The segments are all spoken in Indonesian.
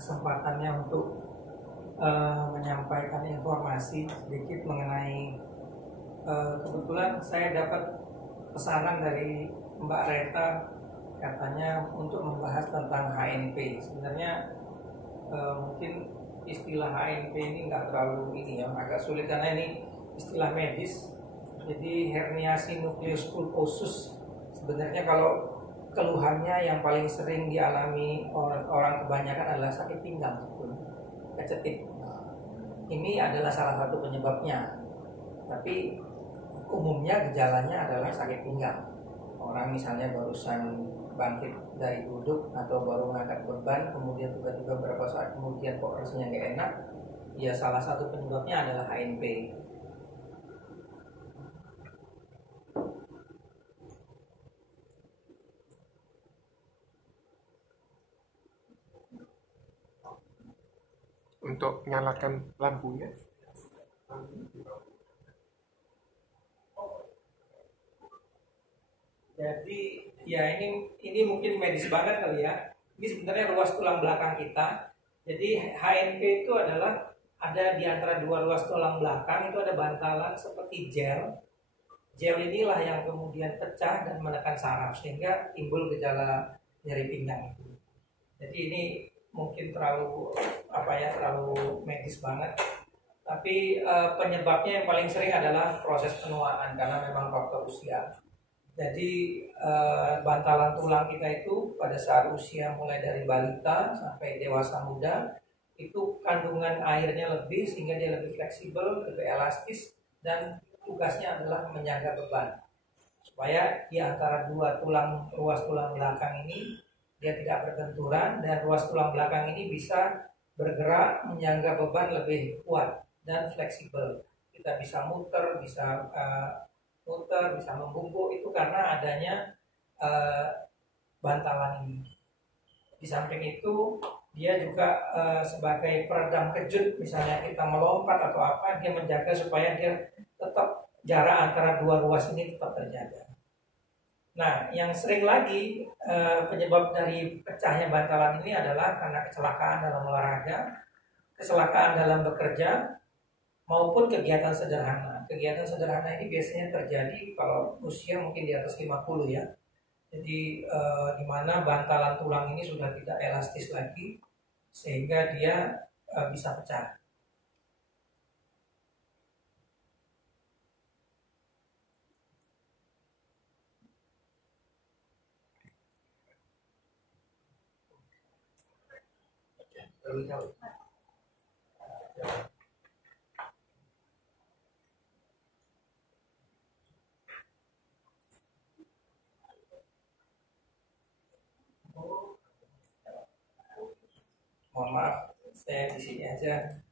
kesempatannya untuk menyampaikan informasi sedikit mengenai kebetulan saya dapat pesanan dari Mbak Reta, katanya untuk membahas tentang HNP. Sebenarnya mungkin istilah HNP ini nggak terlalu ini ya, agak sulit karena ini istilah medis. Jadi herniasi nucleus pulposus sebenarnya kalau keluhannya yang paling sering dialami orang kebanyakan adalah sakit pinggang, kecetik. Ini adalah salah satu penyebabnya. Tapi umumnya gejalanya adalah sakit pinggang. Orang misalnya barusan bangkit dari duduk atau baru mengangkat beban, kemudian tiba-tiba beberapa saat kemudian kok rasanya nggak enak, ya salah satu penyebabnya adalah HNP. Untuk nyalakan lampunya. Jadi ya ini mungkin medis banget kali ya. Ini sebenarnya ruas tulang belakang kita. Jadi HNP itu adalah ada di antara dua ruas tulang belakang itu ada bantalan seperti gel. Gel inilah yang kemudian pecah dan menekan saraf sehingga timbul gejala nyeri pinggang. Jadi ini mungkin terlalu terlalu medis banget. Tapi penyebabnya yang paling sering adalah proses penuaan karena memang faktor usia. Jadi bantalan tulang kita itu pada saat usia mulai dari balita sampai dewasa muda itu kandungan airnya lebih sehingga dia lebih fleksibel, lebih elastis dan tugasnya adalah menyangga beban supaya di antara dua ruas tulang belakang ini dia tidak berbenturan dan ruas tulang belakang ini bisa bergerak menyangga beban lebih kuat dan fleksibel. Kita bisa muter, bisa membungkuk itu karena adanya bantalan ini. Di samping itu dia juga sebagai peredam kejut, misalnya kita melompat atau apa, dia menjaga supaya dia tetap jarak antara dua ruas ini tetap terjaga. Nah, yang sering lagi penyebab dari pecahnya bantalan ini adalah karena kecelakaan dalam olahraga, kecelakaan dalam bekerja, maupun kegiatan sederhana. Kegiatan sederhana ini biasanya terjadi kalau usia mungkin di atas 50 ya. Jadi di mana bantalan tulang ini sudah tidak elastis lagi sehingga dia bisa pecah. Mohon maaf, saya di sini aja.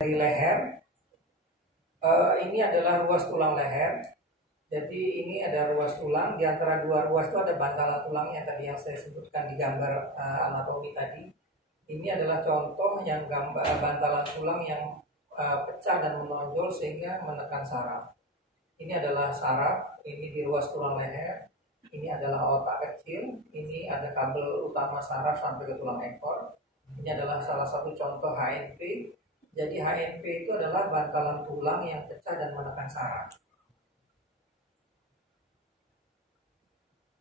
Dari leher, ini adalah ruas tulang leher. Jadi ini ada ruas tulang, di antara dua ruas itu ada bantalan tulangnya tadi yang saya sebutkan di gambar anatomi tadi. Ini adalah contoh yang gambar bantalan tulang yang pecah dan menonjol sehingga menekan saraf. Ini adalah saraf, ini di ruas tulang leher. Ini adalah otak kecil, ini ada kabel utama saraf sampai ke tulang ekor. Ini adalah salah satu contoh HNP. Jadi HNP itu adalah bantalan tulang yang pecah dan menekan saraf.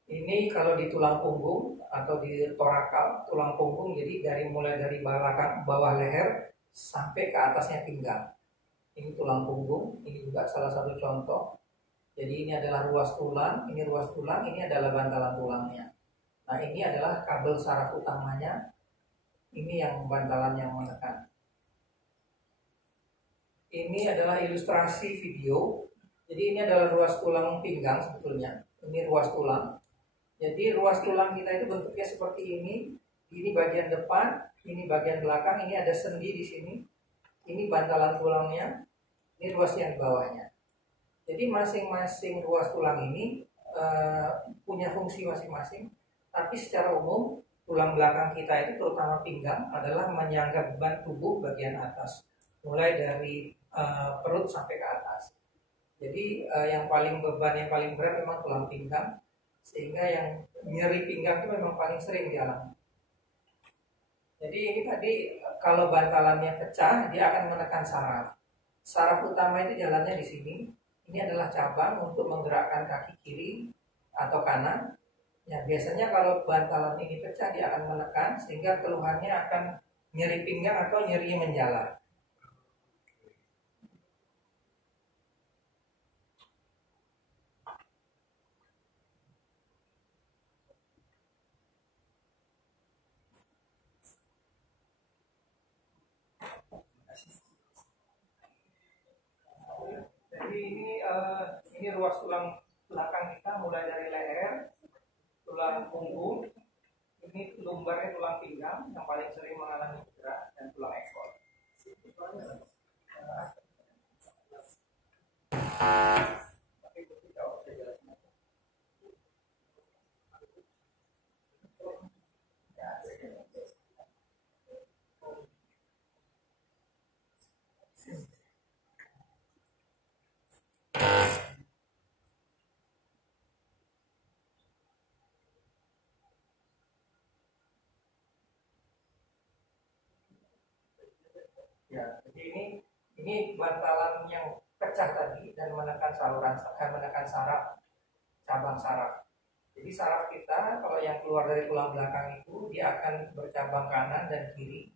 Ini kalau di tulang punggung atau di torakal, tulang punggung, jadi mulai dari bawah leher sampai ke atasnya pinggang. Ini tulang punggung, ini juga salah satu contoh. Jadi ini adalah ruas tulang, ini adalah bantalan tulangnya. Nah, ini adalah kabel saraf utamanya. Ini yang bantalan yang menekan. Ini adalah ilustrasi video. Jadi ini adalah ruas tulang pinggang sebetulnya. Ini ruas tulang. Jadi ruas tulang kita itu bentuknya seperti ini. Ini bagian depan, ini bagian belakang, ini ada sendi di sini. Ini bantalan tulangnya, ini ruas yang di bawahnya. Jadi masing-masing ruas tulang ini punya fungsi masing-masing. Tapi secara umum tulang belakang kita itu terutama pinggang adalah menyangga beban tubuh bagian atas, mulai dari perut sampai ke atas. Jadi yang paling beban yang paling berat memang tulang pinggang, sehingga yang nyeri pinggang itu memang paling sering dialami. Jadi ini tadi kalau bantalannya pecah, dia akan menekan saraf. Saraf utama itu jalannya di sini. Ini adalah cabang untuk menggerakkan kaki kiri atau kanan. Ya, biasanya kalau bantalan ini pecah, dia akan menekan sehingga keluhannya akan nyeri pinggang atau nyeri menjalar. Jadi ini ruas tulang belakang kita mulai dari leher, tulang punggung, ini lumbarnya tulang pinggang yang paling sering mengalami cedera, dan tulang ekor. Ya, jadi ini bantalan yang pecah tadi dan menekan menekan saraf, cabang saraf. Jadi saraf kita kalau yang keluar dari tulang belakang itu dia akan bercabang kanan dan kiri.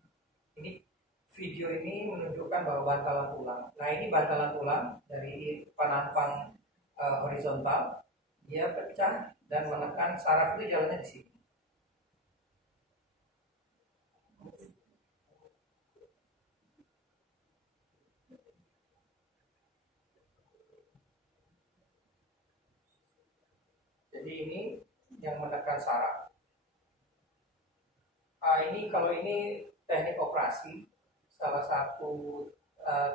Ini video ini menunjukkan bahwa bantalan tulang. Nah, ini bantalan tulang dari penampang horizontal, dia pecah dan menekan saraf itu jalannya di sini. Jadi ini yang menekan saraf. Ini kalau ini teknik operasi, salah satu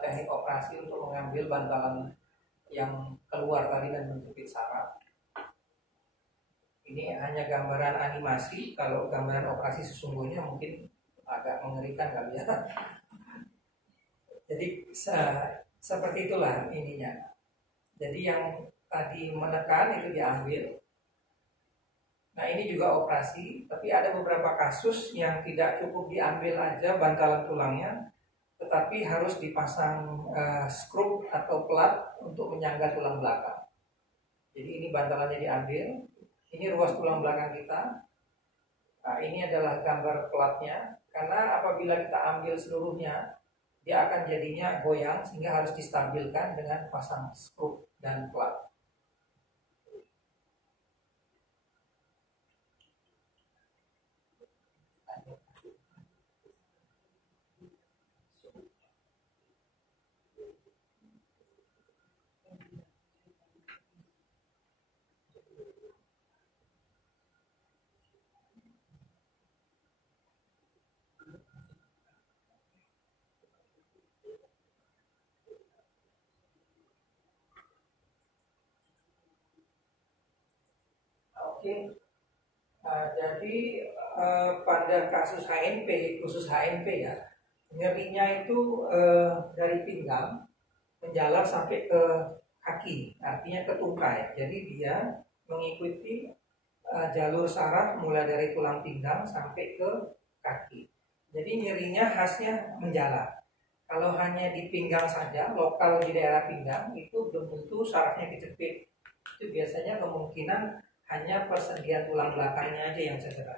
teknik operasi untuk mengambil bantalan yang keluar tadi dan menjepit saraf. Ini hanya gambaran animasi. Kalau gambaran operasi sesungguhnya mungkin agak mengerikan kali ya. Jadi seperti itulah ininya. Jadi yang tadi menekan itu diambil. Nah, ini juga operasi, tapi ada beberapa kasus yang tidak cukup diambil aja bantalan tulangnya, tetapi harus dipasang skrup atau plat untuk menyangga tulang belakang. Jadi ini bantalannya diambil, ini ruas tulang belakang kita. Nah, ini adalah gambar platnya, karena apabila kita ambil seluruhnya, dia akan jadinya goyang sehingga harus distabilkan dengan pasang skrup dan plat. Oke. Jadi pada kasus HNP, khusus HNP ya, nyerinya itu dari pinggang menjalar sampai ke kaki, artinya ke tungkai. Jadi dia mengikuti jalur saraf mulai dari tulang pinggang sampai ke kaki. Jadi nyerinya khasnya menjalar. Kalau hanya di pinggang saja, lokal di daerah pinggang, itu belum tentu sarafnya kejepit. Itu biasanya kemungkinan hanya persendian tulang belakangnya aja yang cedera,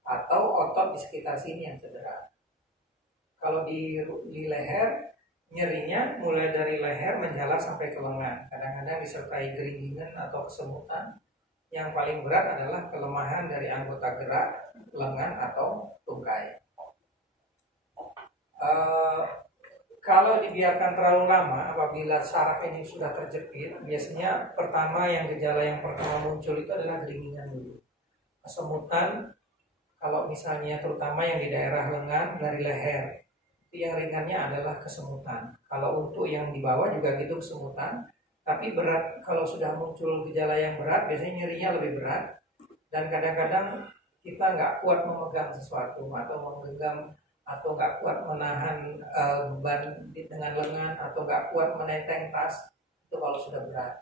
atau otot di sekitar sini yang cedera. Kalau di leher, nyerinya mulai dari leher menjalar sampai ke lengan. Kadang-kadang disertai geringingan atau kesemutan. Yang paling berat adalah kelemahan dari anggota gerak, lengan atau tungkai. Kalau dibiarkan terlalu lama, apabila saraf ini sudah terjepit, biasanya gejala yang pertama muncul itu adalah geringingan dulu, kesemutan. Kalau misalnya terutama yang di daerah lengan dari leher, itu yang ringannya adalah kesemutan. Kalau untuk yang di bawah juga gitu kesemutan, tapi berat. Kalau sudah muncul gejala yang berat, biasanya nyerinya lebih berat, dan kadang-kadang kita nggak kuat memegang sesuatu atau menggenggam, atau nggak kuat menahan beban dengan lengan, atau nggak kuat menenteng tas, itu itu kalau sudah berat.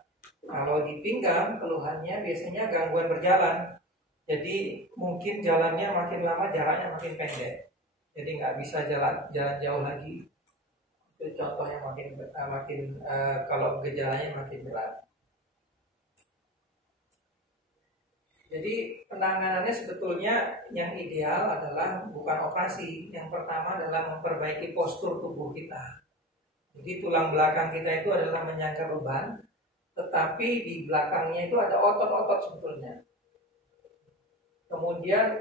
Kalau di pinggang keluhannya biasanya gangguan berjalan. Jadi mungkin jalannya makin lama jaraknya makin pendek. Jadi nggak bisa jalan jauh lagi. Itu contohnya kalau gejalanya makin berat. Jadi penanganannya sebetulnya yang ideal adalah bukan operasi. Yang pertama adalah memperbaiki postur tubuh kita. Jadi tulang belakang kita itu adalah menyangga beban, tetapi di belakangnya itu ada otot-otot sebetulnya. Kemudian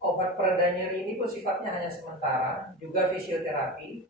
obat pereda nyeri ini pun sifatnya hanya sementara, juga fisioterapi.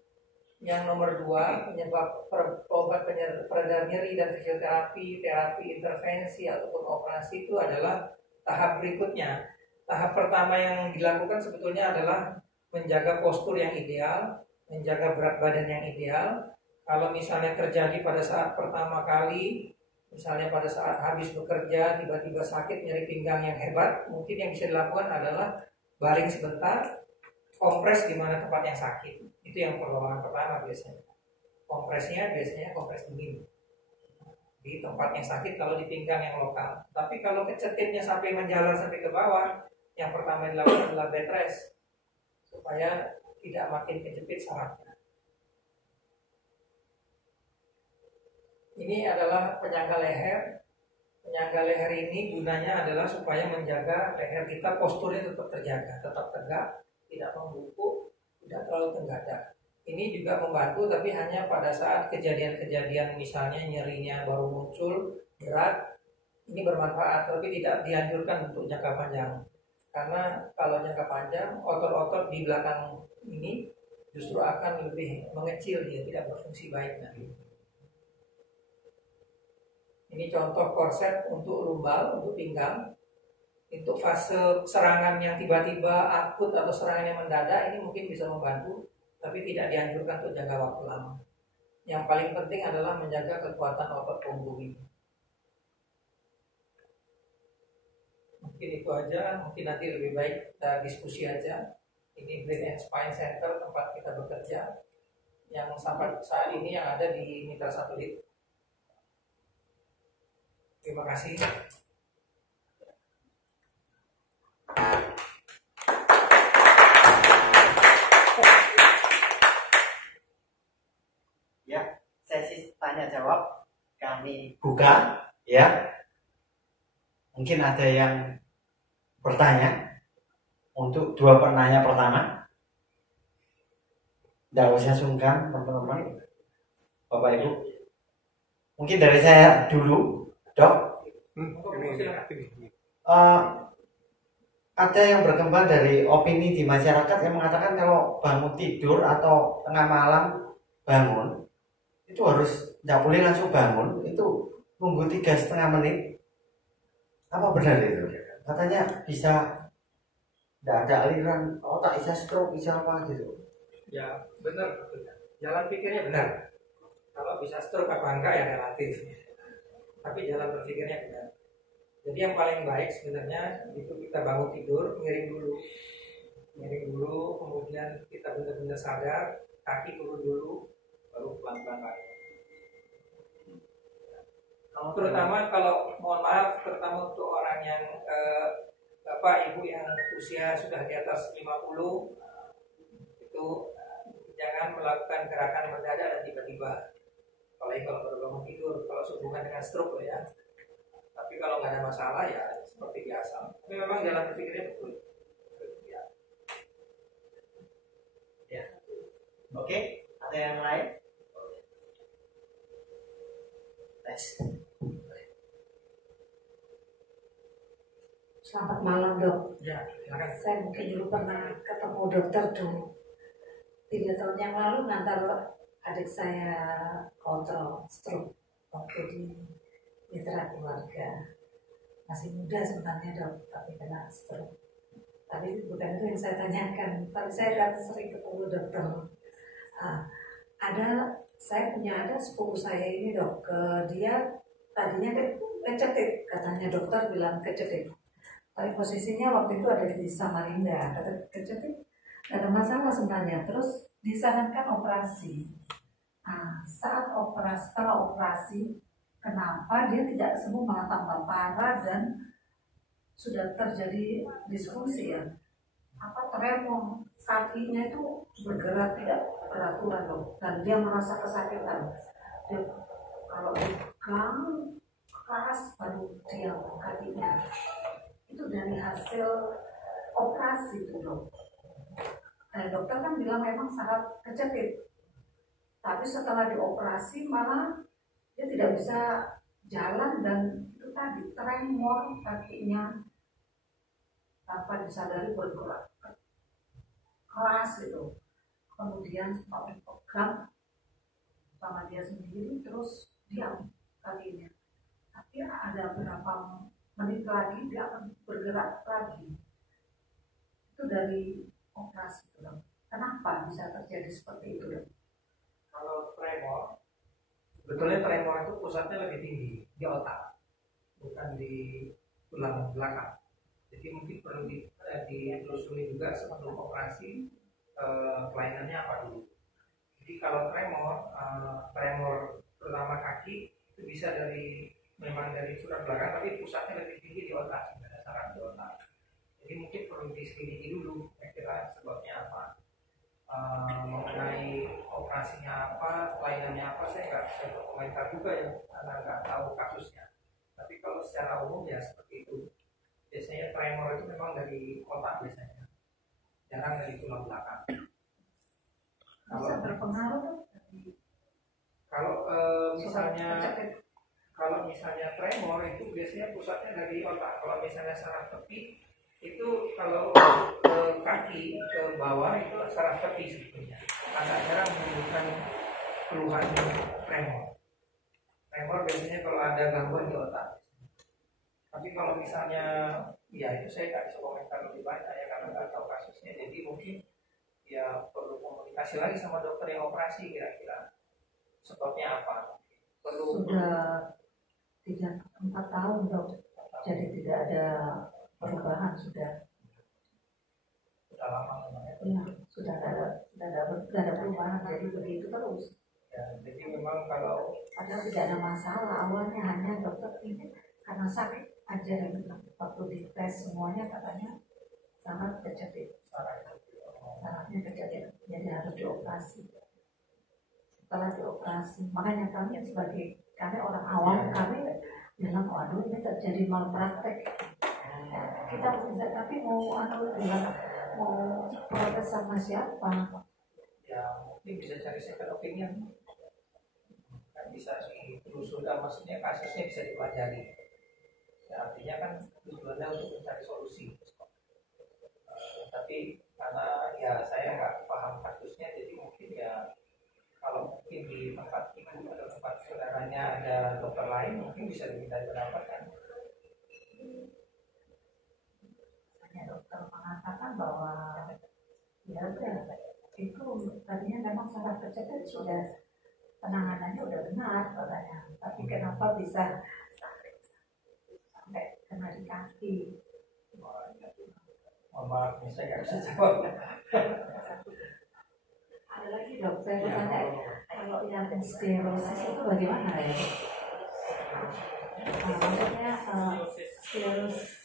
Yang nomor 2, penyebab obat pereda nyeri dan fisioterapi, terapi intervensi ataupun operasi itu adalah tahap berikutnya. Tahap pertama yang dilakukan sebetulnya adalah menjaga postur yang ideal, menjaga berat badan yang ideal. Kalau misalnya terjadi pada saat pertama kali, misalnya pada saat habis bekerja tiba-tiba sakit nyeri pinggang yang hebat, mungkin yang bisa dilakukan adalah baring sebentar, kompres di mana tempat yang sakit. Itu yang pertolongan pertama biasanya. Kompresnya biasanya kompres dingin di tempat yang sakit kalau di pinggang yang lokal. Tapi kalau kecetitnya sampai menjalar sampai ke bawah, yang pertama dilakukan adalah bed rest supaya tidak makin kejepit sarafnya. Ini adalah penyangga leher. Penyangga leher ini gunanya adalah supaya menjaga leher kita posturnya tetap terjaga, tetap tegak, tidak membungkuk, tidak terlalu tenggadak. Ini juga membantu, tapi hanya pada saat kejadian-kejadian misalnya nyerinya baru muncul berat, ini bermanfaat, tapi tidak dianjurkan untuk jangka panjang. Karena kalau jangka panjang, otot-otot di belakang ini justru akan lebih mengecil, dia tidak berfungsi baik nanti. Ini contoh korset untuk lumbal, untuk pinggang. Untuk fase serangan yang tiba-tiba akut atau serangan yang mendadak, ini mungkin bisa membantu, tapi tidak dianjurkan untuk jangka waktu lama. Yang paling penting adalah menjaga kekuatan otot punggung ini. Mungkin itu aja, mungkin nanti lebih baik kita diskusi aja. Ini Brain and Spine Center, tempat kita bekerja, yang sampai saat ini yang ada di Mitra Satelit. Terima kasih. Ya, sesi tanya jawab kami buka ya. Mungkin ada yang bertanya untuk 2 penanya pertama. Tidak usah sungkan teman-teman, Bapak Ibu. Mungkin dari saya dulu, Dok. Ada yang berkembang dari opini di masyarakat yang mengatakan kalau bangun tidur atau tengah malam bangun itu harus tidak boleh langsung bangun, itu tunggu 3,5 menit. Apa benar itu? Katanya bisa tidak ada aliran otak, bisa stroke, bisa apa gitu. Ya benar, jalan pikirnya benar. Kalau bisa stroke apa enggak ya relatif, tapi jalan berpikirnya benar. Jadi yang paling baik sebenarnya itu kita bangun tidur, miring dulu, kemudian kita benar-benar sadar, kaki turun dulu, baru pelan-pelan balik. Terutama kalau mohon maaf, terutama untuk orang yang bapak ibu yang usia sudah di atas 50, itu jangan melakukan gerakan mendadak dan tiba-tiba. Apalagi kalau baru bangun tidur, kalau sehubungan dengan stroke ya. Tapi kalau nggak ada masalah ya seperti biasa. Tapi memang jalan berpikirnya betul. Ya. Oke, ada yang lain? Tes. Selamat malam, Dok. Ya, silakan. Saya mungkin dulu pernah ketemu dokter dulu 3 tahun yang lalu ngantar adik saya kontrol stroke waktu di Mitra Keluarga. Masih muda sebenarnya, Dok, tapi kena stroke. Tapi bukan itu yang saya tanyakan. Tapi saya kan sering ketemu dokter. Saya punya sepupu saya ini, Dok. Dia tadinya kecetit, katanya dokter bilang kecetit. Tapi posisinya waktu itu ada di Samarinda, kata kecetit, gak ada masalah sebenarnya. Terus disarankan operasi. Setelah operasi kenapa dia tidak sembuh malah tambah parah dan sudah terjadi disfungsi ya. Apa tremor kakinya itu bergerak tidak beraturan loh, dan dia merasa kesakitan. Dia kalau dipegang keras baru diam kakinya. Itu dari hasil operasi itu dok. Dan dokter kan bilang memang sangat kejepit. Tapi setelah dioperasi malah dia tidak bisa jalan dan itu tadi tremor kakinya tanpa disadari bergerak keras itu. Kemudian kalau dipegang sama dia sendiri terus diam kakinya. Tapi ada beberapa menit lagi dia akan bergerak lagi. Itu dari operasi itu dok. Kenapa bisa terjadi seperti itu dok? Kalau tremor, sebetulnya tremor itu pusatnya lebih tinggi di otak, bukan di tulang belakang. Jadi mungkin perlu ditelusuri juga sebelum operasi kelainannya apa dulu. Jadi kalau tremor terutama kaki itu bisa memang dari tulang belakang, tapi pusatnya lebih tinggi di otak, ada saraf di otak. Jadi mungkin perlu diselidiki dulu kira-kira sebabnya apa. Mengenai operasinya apa, kelainannya apa, saya nggak bisa berkomentar juga ya, karena nggak tahu kasusnya. Tapi kalau secara umum ya seperti itu. Biasanya tremor itu memang dari otak biasanya, jarang dari tulang belakang. Bisa berpengaruh tuh? Kalau misalnya tremor itu biasanya pusatnya dari otak. Kalau misalnya saraf tepi itu kalau kaki ke bawah itu saraf tepi sebetulnya. Agak jarang menunjukkan keluhan tremor. Tremor biasanya kalau ada gangguan di otak. Tapi kalau misalnya, ya itu saya nggak bisa komentar lebih banyak ya karena nggak tahu kasusnya. Jadi mungkin ya perlu komunikasi lagi sama dokter yang operasi kira-kira sebabnya apa. Perlu sudah 4 tahun dok, jadi tidak ada perubahan sudah lama namanya. Ya, sudah ada perubahan, jadi begitu terus. Ya, jadi memang kalau padahal tidak ada masalah awalnya, hanya dokter ini karena sakit aja waktu dites semuanya katanya sangat kejepit, sarafnya kejepit, jadi harus dioperasi. Setelah dioperasi, makanya kami sebagai orang awam kami bilang waduh ini terjadi malpraktek. Kita bisa tapi mau bilang mau protes sama siapa? Ya mungkin bisa cari second opinion, kan bisa ditelusuri, maksudnya kasusnya bisa dipelajari. Ya, artinya kan tujuannya untuk mencari solusi. Tapi karena ya saya nggak paham kasusnya, jadi mungkin ya kalau mungkin di tempat ibu atau tempat saudaranya ada dokter lain, mungkin bisa diminta pendapat kan. Hanya dokter mengatakan bahwa ya udah itu tadinya memang sangat kecil sudah penanganannya udah benar katanya, tapi kenapa bisa sampai kena di kaki? Maaf, saya nggak bisa jawab. Ada lagi dok, saya bertanya kalau yang sklerosis itu bagaimana ya? Maksudnya sklerosis.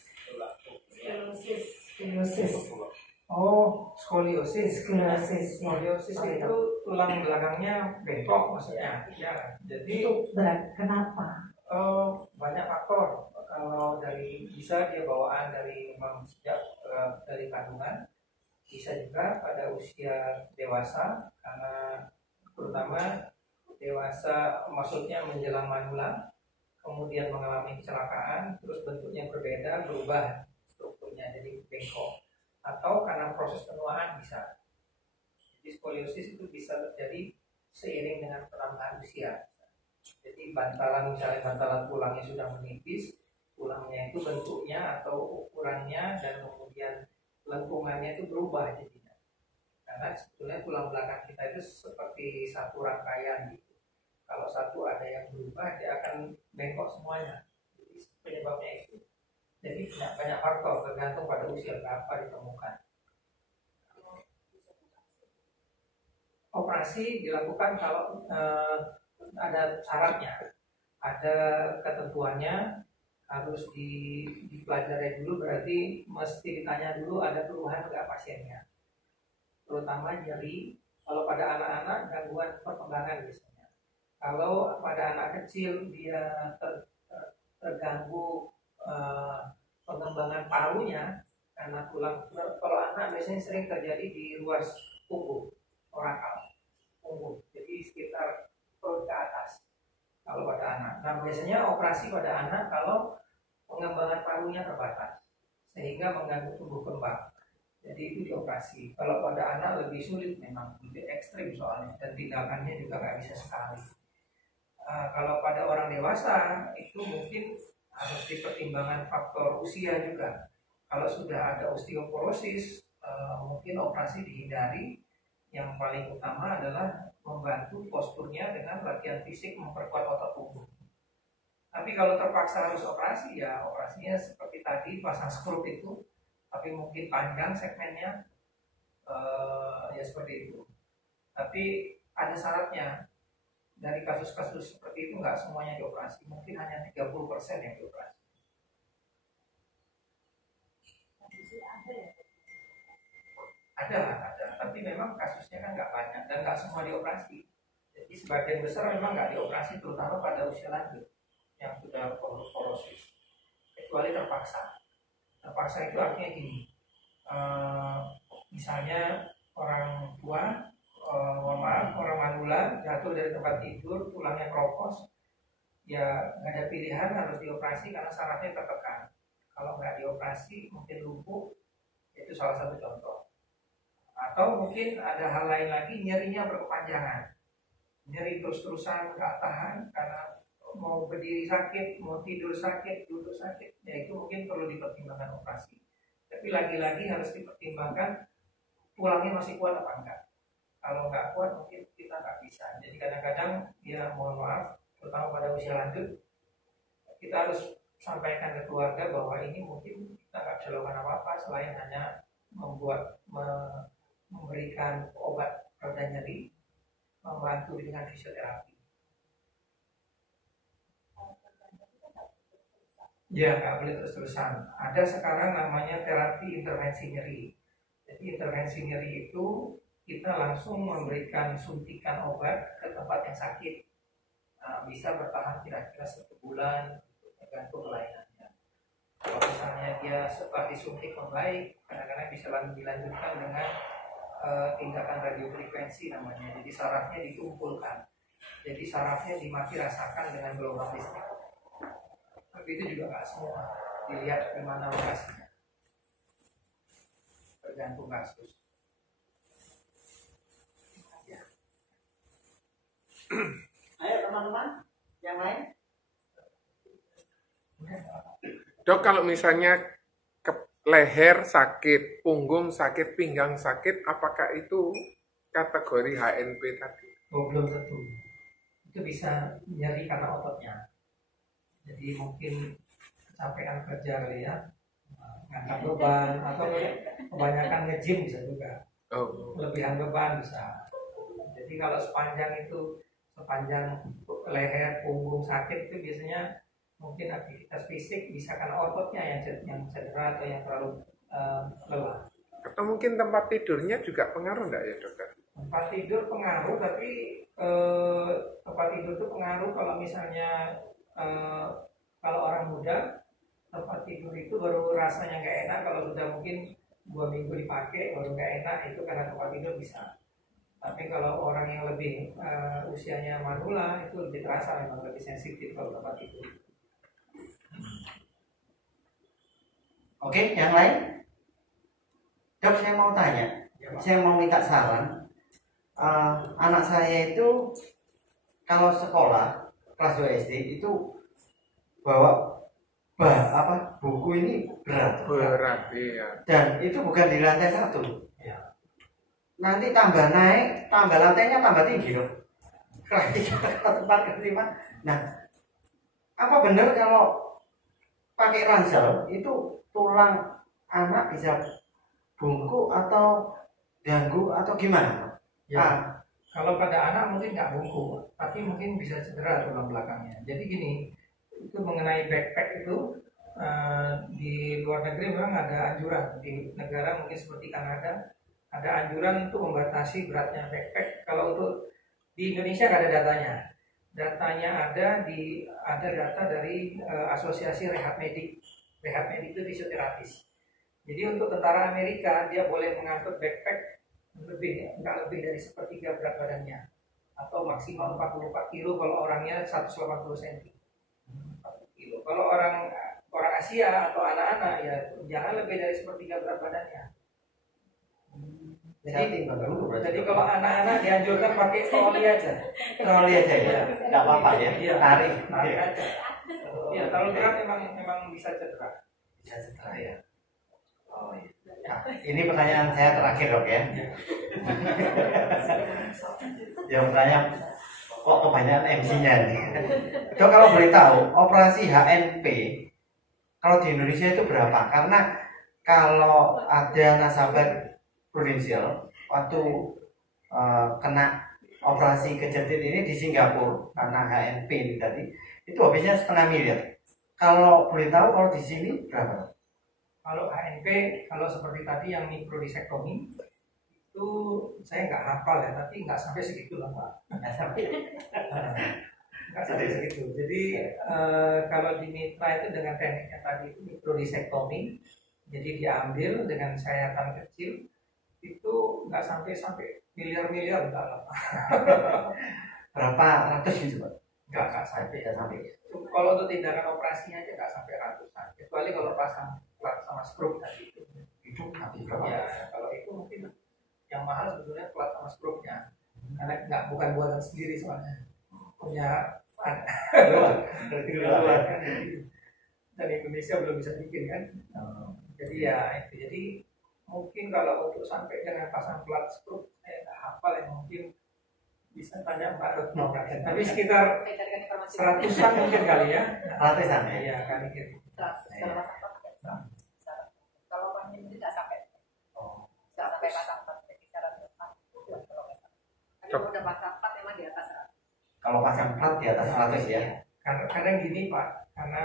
Oh, skoliosis. Sklerosis Itu tulang belakangnya bengkok maksudnya. Ya, jadi itu kenapa? banyak faktor. Kalau bisa dia bawaan dari memang sejak dari kandungan, bisa juga pada usia dewasa karena terutama dewasa maksudnya menjelang manula, kemudian mengalami kecelakaan, terus bentuknya berbeda, berubah strukturnya jadi bengkok, atau karena proses penuaan bisa. Jadi skoliosis itu bisa terjadi seiring dengan penambahan usia. Jadi misalnya bantalan tulangnya sudah menipis, tulangnya itu bentuknya atau ukurannya dan kemudian lengkungannya itu berubah jadinya. Karena sebetulnya tulang belakang kita itu seperti satu rangkaian gitu. Kalau satu ada yang berubah, dia akan bengkok semuanya. Jadi penyebabnya itu. Jadi banyak faktor tergantung pada usia berapa ditemukan. Operasi dilakukan kalau ada syaratnya. ada ketentuannya, harus dipelajari dulu, berarti mesti ditanya dulu ada keluhan nggak pasiennya, terutama nyeri. Kalau pada anak-anak gangguan perkembangan biasanya. Kalau pada anak kecil dia terganggu pengembangan parunya karena tulang. Kalau anak biasanya sering terjadi di ruas punggung, torakal punggung, jadi sekitar perut ke atas. Kalau pada anak, nah biasanya operasi pada anak kalau pengembangan parunya terbatas sehingga mengganggu tumbuh kembang, jadi itu dioperasi. Kalau pada anak lebih sulit, memang lebih ekstrim soalnya, dan tindakannya juga nggak bisa sekali. Kalau pada orang dewasa itu mungkin harus dipertimbangkan faktor usia juga. Kalau sudah ada osteoporosis, mungkin operasi dihindari. Yang paling utama adalah membantu posturnya dengan latihan fisik, memperkuat otot punggung. Tapi kalau terpaksa harus operasi, ya operasinya seperti tadi, pasang skrup itu, tapi mungkin panjang segmennya, ya seperti itu. Tapi ada syaratnya. Dari kasus-kasus seperti itu nggak semuanya dioperasi, mungkin hanya 30% yang dioperasi. Ada, tapi memang kasusnya kan nggak banyak dan nggak semua dioperasi. Jadi sebagian besar memang nggak dioperasi, terutama pada usia lanjut yang sudah porosis, kecuali terpaksa. Terpaksa itu artinya gini, misalnya orang tua, mohon maaf, orang manula jatuh dari tempat tidur, tulangnya keropos, ya nggak ada pilihan, harus dioperasi karena sarafnya tertekan. Kalau nggak dioperasi mungkin lumpuh, itu salah satu contoh. Atau mungkin ada hal lain lagi, nyerinya berkepanjangan, nyeri terus-terusan nggak tahan karena mau berdiri sakit, mau tidur sakit, duduk sakit, ya itu mungkin perlu dipertimbangkan operasi. Tapi lagi-lagi harus dipertimbangkan tulangnya masih kuat apa enggak. Kalau nggak kuat mungkin kita nggak bisa. Jadi kadang-kadang ya mohon maaf, terutama pada usia lanjut, kita harus sampaikan ke keluarga bahwa ini mungkin kita nggak bisa lakukan apa-apa selain hanya memberikan obat reda nyeri, membantu dengan fisioterapi. Ya nggak boleh terus-terusan. Ada sekarang namanya terapi intervensi nyeri. Jadi intervensi nyeri itu kita langsung memberikan suntikan obat ke tempat yang sakit. Bisa bertahan kira-kira 1 bulan, tergantung kelainannya. Kalau misalnya dia setelah disuntik membaik, kadang-kadang bisa dilanjutkan dengan tindakan radiofrekuensi namanya. Jadi sarafnya dikumpulkan. Jadi sarafnya dimati rasakan dengan gelombang listrik. Tapi itu juga nggak semua. Dilihat di mana lokasinya. Tergantung kasus. Ya. Ayo teman-teman, yang lain. Dok, kalau misalnya leher sakit, punggung sakit, pinggang sakit, apakah itu kategori HNP tadi? Oh, belum tentu. Itu bisa nyeri karena ototnya. Jadi mungkin kecapean kerja kali ya, ngangkat beban, atau kebanyakan nge-gym bisa juga. Kelebihan beban bisa. Jadi kalau sepanjang leher, punggung sakit itu biasanya mungkin aktivitas fisik, bisa karena ototnya yang cedera atau yang terlalu lelah. Atau mungkin tempat tidurnya juga pengaruh nggak ya dokter? Tempat tidur pengaruh, tapi tempat tidur itu pengaruh kalau misalnya kalau orang muda, tempat tidur itu baru rasanya nggak enak kalau sudah mungkin 2 minggu dipakai baru nggak enak, itu karena tempat tidur bisa. Tapi kalau orang yang lebih usianya manula itu lebih terasa, memang lebih sensitif kalau tempat tidur. Oke, yang lain? Dok, saya mau tanya, saya mau minta saran. Anak saya itu kalau sekolah kelas 2 SD itu bawa buku ini berat, iya. Dan itu bukan di lantai 1. Ya. Nanti tambah naik, tambah lantainya tambah tinggi dong. Kelas 3 ke 4 ke 5. Nah, apa benar kalau pakai ransel itu tulang anak bisa bungkuk atau ganggu atau gimana? Ya. Kalau pada anak mungkin nggak bungkuk, tapi mungkin bisa cedera tulang belakangnya. Jadi gini, itu mengenai backpack itu di luar negeri memang ada anjuran. Di negara mungkin seperti Kanada ada anjuran untuk membatasi beratnya backpack. Kalau untuk di Indonesia nggak ada datanya. Datanya ada data dari Asosiasi Rehab Medik. Rehab Medik itu fisioterapis. Jadi untuk tentara Amerika dia boleh mengangkut backpack nggak lebih dari sepertiga berat badannya, atau maksimal 44 kilo kalau orangnya 180 cm. 40 kilo. Kalau orang Asia atau anak-anak ya jangan lebih dari sepertiga berat badannya. Jadi kalau anak-anak dianjurkan pakai troli aja. Troli aja ya, nggak apa-apa ya, Iya. tarik. Tarik aja. Ya, kalau berat memang bisa cedera. Bisa cedera ya. Oh iya. Ya, ini pertanyaan saya terakhir dok ya. Yang bertanya kok kebanyakan MC-nya nih. Dok kalau boleh tahu operasi HNP kalau di Indonesia itu berapa? Karena kalau ada nasabah Prudential waktu kena operasi kejepit ini di Singapura karena HNP ini tadi itu habisnya 500 miliar. Kalau boleh tahu kalau di sini berapa? Kalau HNP, kalau seperti tadi yang mikrodisektomi itu saya nggak hafal ya, tapi nggak sampai segitu lah Pak. Nggak sampai segitu. Jadi kalau di mitra itu dengan tekniknya tadi itu mikrodisektomi, jadi diambil dengan sayatan kecil itu nggak sampai miliar-miliar enggak lah. Berapa ratus gitu Pak? Nggak sampai ya sampai. Kalau untuk tindakan operasinya aja nggak sampai ratusan, kecuali kalau pasang plat sama stroke tadi itu Habis ya. Kalau itu mungkin yang mahal sebetulnya plat sama stroke-nya, karena bukan buatan sendiri soalnya punya luar kan, dan Indonesia belum bisa bikin kan. Jadi ya itu, jadi mungkin kalau untuk sampai dengan pasang plat stroke saya nggak hafal ya, mungkin bisa tanya Pak Retno, tapi sekitar 100-an mungkin kali ya. Ratusan ya? Iya kali gitu. Kalau pandemi itu nggak sampai pasang 4, kisaran 40 kilometer. Tapi kalau udah pasang 4 memang di atas 100. Kalau pasang plat di atas 100 ya? Karena gini Pak, karena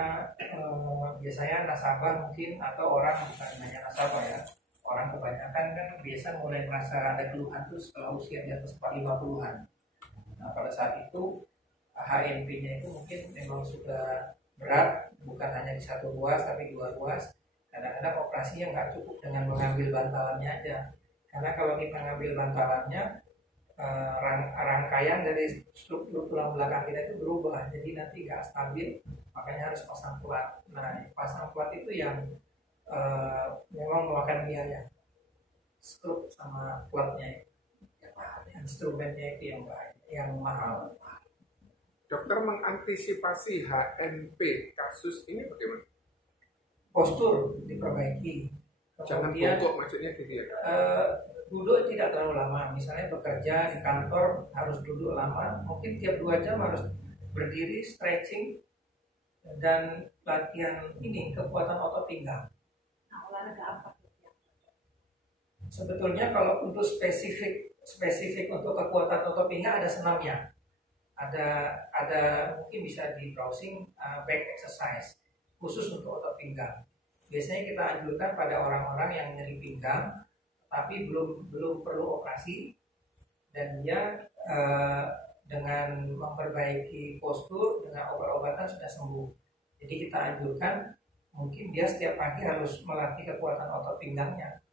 biasanya nasabah mungkin atau orang bukan hanya nasabah ya, orang kebanyakan kan biasa mulai merasa ada keluhan tuh setelah usia di atas 50-an. Nah pada saat itu HNP-nya itu mungkin memang sudah berat, bukan hanya di satu ruas tapi 2 ruas. Kadang-kadang operasinya nggak cukup dengan mengambil bantalannya aja, karena kalau kita ngambil bantalannya rangkaian dari struktur tulang belakang kita itu berubah, jadi nanti nggak stabil, makanya harus pasang plat. Nah pasang plat itu yang memang memakan biaya, struk sama platnya, instrumennya itu yang mahal. Dokter mengantisipasi HNP kasus ini bagaimana? Postur diperbaiki, Jangan kemudian bungkuk maksudnya gitu ya? duduk tidak terlalu lama. Misalnya bekerja di kantor harus duduk lama, mungkin tiap 2 jam harus berdiri, stretching, dan latihan ini kekuatan otot pinggang. Nah, olahraga apa? Sebetulnya kalau untuk spesifik untuk kekuatan otot pinggang ada senamnya. Ada mungkin bisa di browsing back exercise khusus untuk otot pinggang. Biasanya kita anjurkan pada orang-orang yang nyeri pinggang tapi belum perlu operasi, dan dia dengan memperbaiki postur dengan obat-obatan sudah sembuh. Jadi kita anjurkan mungkin dia setiap pagi harus melatih kekuatan otot pinggangnya.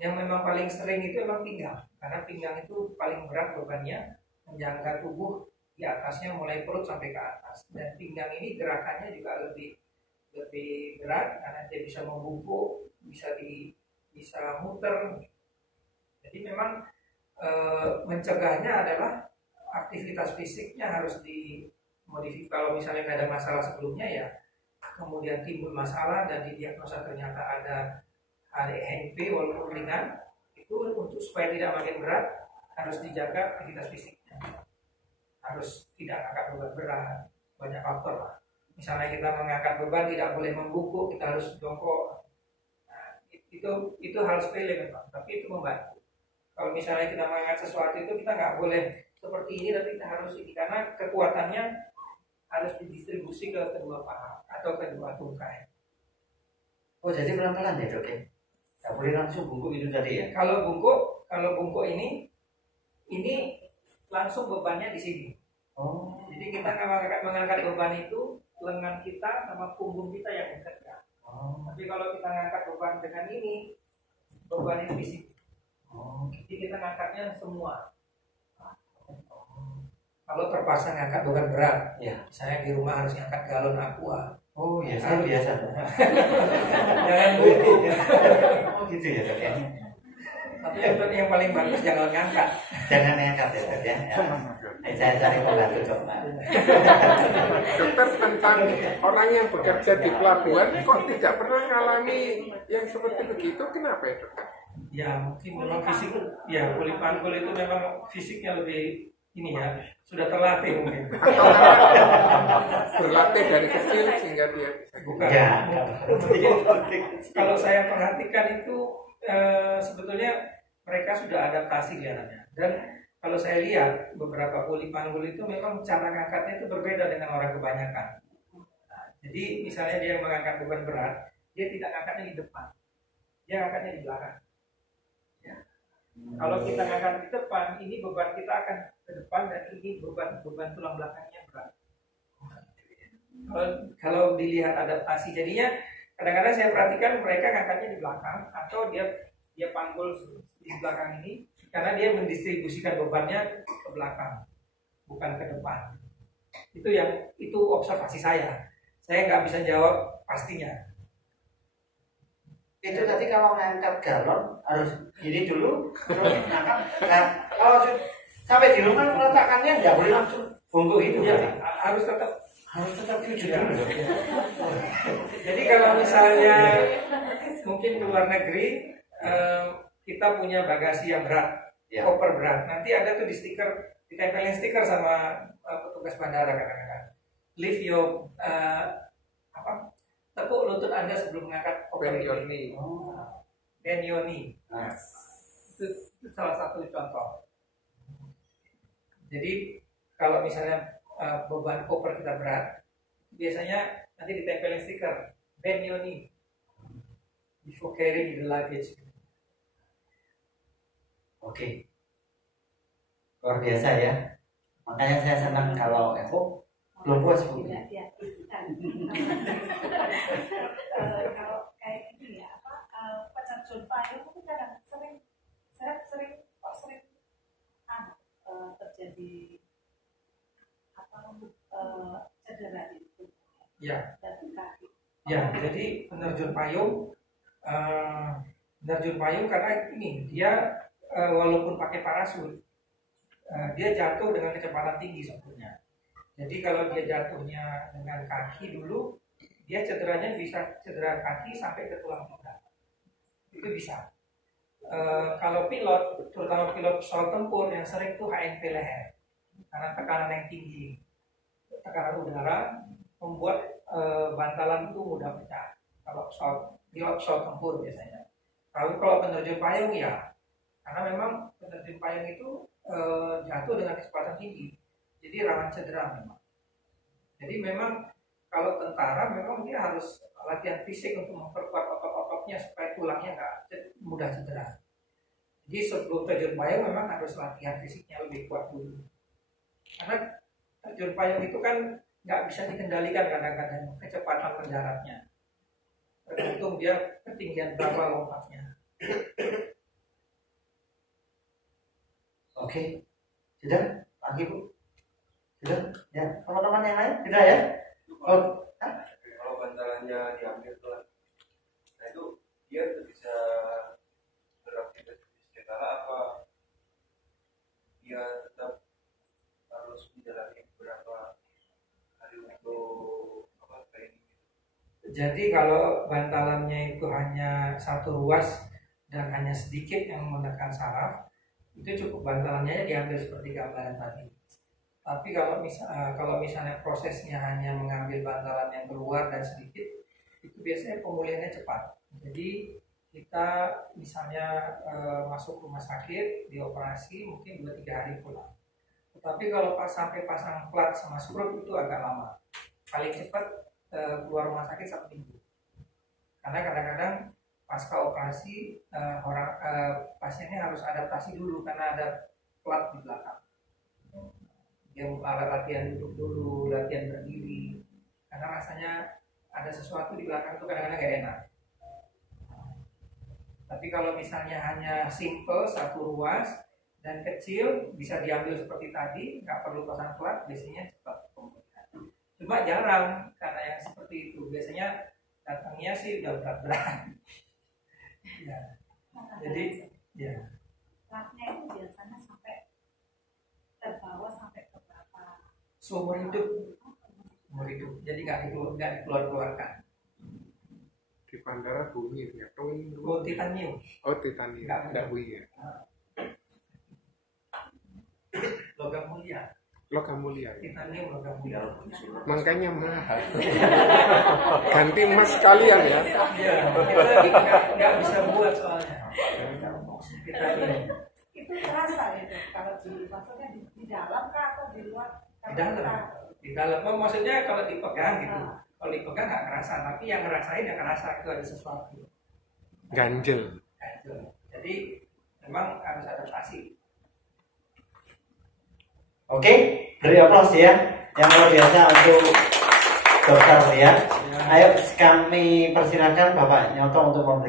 Yang memang paling sering itu memang pinggang, karena pinggang itu paling berat bebannya, menjangkau tubuh di atasnya mulai perut sampai ke atas. Dan pinggang ini gerakannya juga lebih berat karena dia bisa membungkuk, bisa muter. Jadi memang mencegahnya adalah aktivitas fisiknya harus dimodifikasi. Kalau misalnya ada masalah sebelumnya ya, kemudian timbul masalah dan didiagnosa ternyata ada HNP walaupun ringan, itu untuk supaya tidak makin berat harus dijaga aktivitas fisiknya, harus tidak angkat beban berat, banyak faktor lah. Misalnya kita mengangkat beban tidak boleh membungkuk, kita harus jongkok. Nah, itu hal sepele memang, tapi itu membantu. Kalau misalnya kita mengangkat sesuatu itu kita nggak boleh seperti ini, tapi kita harus ini karena kekuatannya harus didistribusi ke kedua paha atau kedua tungkai. Oh jadi pelan-pelan ya dok ya? Nggak boleh langsung bungkuk itu tadi ya? Kalau bungkuk ini langsung bebannya di sini. Oh. Jadi kita mengangkat beban itu lengan kita sama punggung kita yang bekerja. Oh. Tapi kalau kita ngangkat beban dengan ini, beban itu di sini. Oh. Jadi kita ngangkatnya semua. Kalau terpaksa ngangkat beban berat, Ya. saya di rumah harus ngangkat galon aqua. Oh iya, saya biasa dok. Jangan bungkuk. Oh gitu ya dok ya? Tapi yang paling bagus jangan ngangkat. Jangan ngangkat ya dok ya? Saya cari pembantu dok. Dokter, tentang orang yang bekerja di pelabuhan kok tidak pernah mengalami yang seperti begitu, kenapa ya dokter? Ya mungkin memang fisik, ya kulit panggul itu memang fisiknya lebih ini ya, sudah terlatih mungkin. Berlatih dari kecil sehingga dia bisa. Bukan. Ya. Kalau saya perhatikan itu sebetulnya mereka sudah adaptasi kelihatannya. Dan kalau saya lihat beberapa kuli panggul itu memang cara ngangkatnya itu berbeda dengan orang kebanyakan. Nah, jadi misalnya dia mengangkat beban berat, dia tidak ngangkatnya di depan, dia ngangkatnya di belakang. Ya. Kalau kita ngangkat di depan, ini beban kita akan ke depan dan ini beban tulang belakangnya berat. Kalau dilihat adaptasi, jadinya kadang-kadang saya perhatikan mereka ngangkatnya di belakang atau dia panggul di belakang ini karena dia mendistribusikan bebannya ke belakang, bukan ke depan. Itu observasi saya. Saya nggak bisa jawab pastinya. Itu tadi kalau ngangkat galon harus gini dulu, terus ngangkat. Nah, kalau sampai di rumah peletakannya nggak boleh langsung bungkuk itu. Ya, harus tetap jujur dulu. Jadi kalau misalnya mungkin ke luar negeri kita punya bagasi yang berat, Ya. koper berat. Nanti ada tuh ditempelin stiker sama petugas bandara kadang-kadang. Lift your tepuk lutut Anda sebelum mengangkat koper Bend your ini. knee. Bend your knee. Nah. Itu salah satu contoh. Jadi kalau misalnya beban koper kita berat, biasanya nanti ditempelin stiker bend your knee before carrying the luggage. Oke. Luar biasa ya. Makanya saya senang kalau belum puas Bu. Tidak diaktifkan. Kalau kayak gini ya, penerjun payung itu kadang sering terjadi cedera itu. Ya. Dan kaki. Ya, jadi penerjun payung karena ini dia walaupun pakai parasut, dia jatuh dengan kecepatan tinggi sebetulnya. Jadi kalau dia jatuhnya dengan kaki dulu, dia cederanya bisa cedera kaki sampai ke tulang pinggang. Itu bisa. Kalau pilot, terutama pilot pesawat tempur yang sering tuh HNP leher, karena tekanan yang tinggi, tekanan udara membuat bantalan itu mudah pecah. Kalau pilot pesawat tempur biasanya. Kalau penerjun payung ya, karena memang penerjun payung itu jatuh dengan kecepatan tinggi, jadi rawan cedera memang. Jadi memang kalau tentara memang dia harus latihan fisik untuk memperkuat otot-ototnya supaya tulangnya nggak mudah cedera. Jadi sebelum terjun payung memang harus latihan fisiknya lebih kuat dulu. Karena terjun payung itu kan nggak bisa dikendalikan kadang-kadang kecepatan mendaratnya. Tergantung dia ketinggian berapa lompatnya. Oke. Sudah? Lagi Bu? Sudah? Ya. Teman-teman yang lain? Sudah ya? Oh. Kalau bantalannya diambil tuh, nah itu dia bisa beraktivitas segala apa? Dia tetap harus menjalani beberapa hari untuk training. Jadi kalau bantalannya itu hanya satu ruas dan hanya sedikit yang menekan saraf, itu cukup bantalannya diambil seperti gambaran tadi. Tapi kalau misalnya prosesnya hanya mengambil bantalan yang keluar dan sedikit, itu biasanya pemulihannya cepat. Jadi kita misalnya masuk rumah sakit, dioperasi mungkin 2-3 hari pulang. Tetapi kalau sampai pasang plat sama skrup itu agak lama. Paling cepat keluar rumah sakit 1 minggu. Karena kadang-kadang pasca operasi pasiennya harus adaptasi dulu karena ada plat di belakang. Dia latihan duduk dulu, latihan berdiri. Karena rasanya ada sesuatu di belakang itu kadang-kadang gak enak. Tapi kalau misalnya hanya simple, 1 ruas dan kecil, bisa diambil seperti tadi, nggak perlu pasang plat, biasanya cepat pemulihan. Cuma jarang karena yang seperti itu. Biasanya datangnya sih udah berat-berat. Ya. Jadi, ya. Platnya itu biasanya sampai terbawa sampai ke berapa? Seumur hidup. Jadi nggak dikeluarkan. Di bandara bunyi ya, Oh, titanium. oh titanium, nggak bunyi ya. Logam mulia. Logam mulia ya? Titanium logam mulia. Makanya mahal. Ganti emas sekalian ya. Iya, kita nggak bisa buat soalnya. Titanium. Itu terasa itu kalau maksudnya di dalam kah atau di luar? Di dalam. Oh, maksudnya kalau dipegang gitu. Kalau dipegang nggak kerasa, tapi yang ngerasain yang kerasa itu ada sesuatu. Ganjel. Jadi memang harus adaptasi. Oke, beri aplaus ya yang luar biasa untuk Dokter ya. Ayo kami persilakan Bapak Nyoto untuk memberi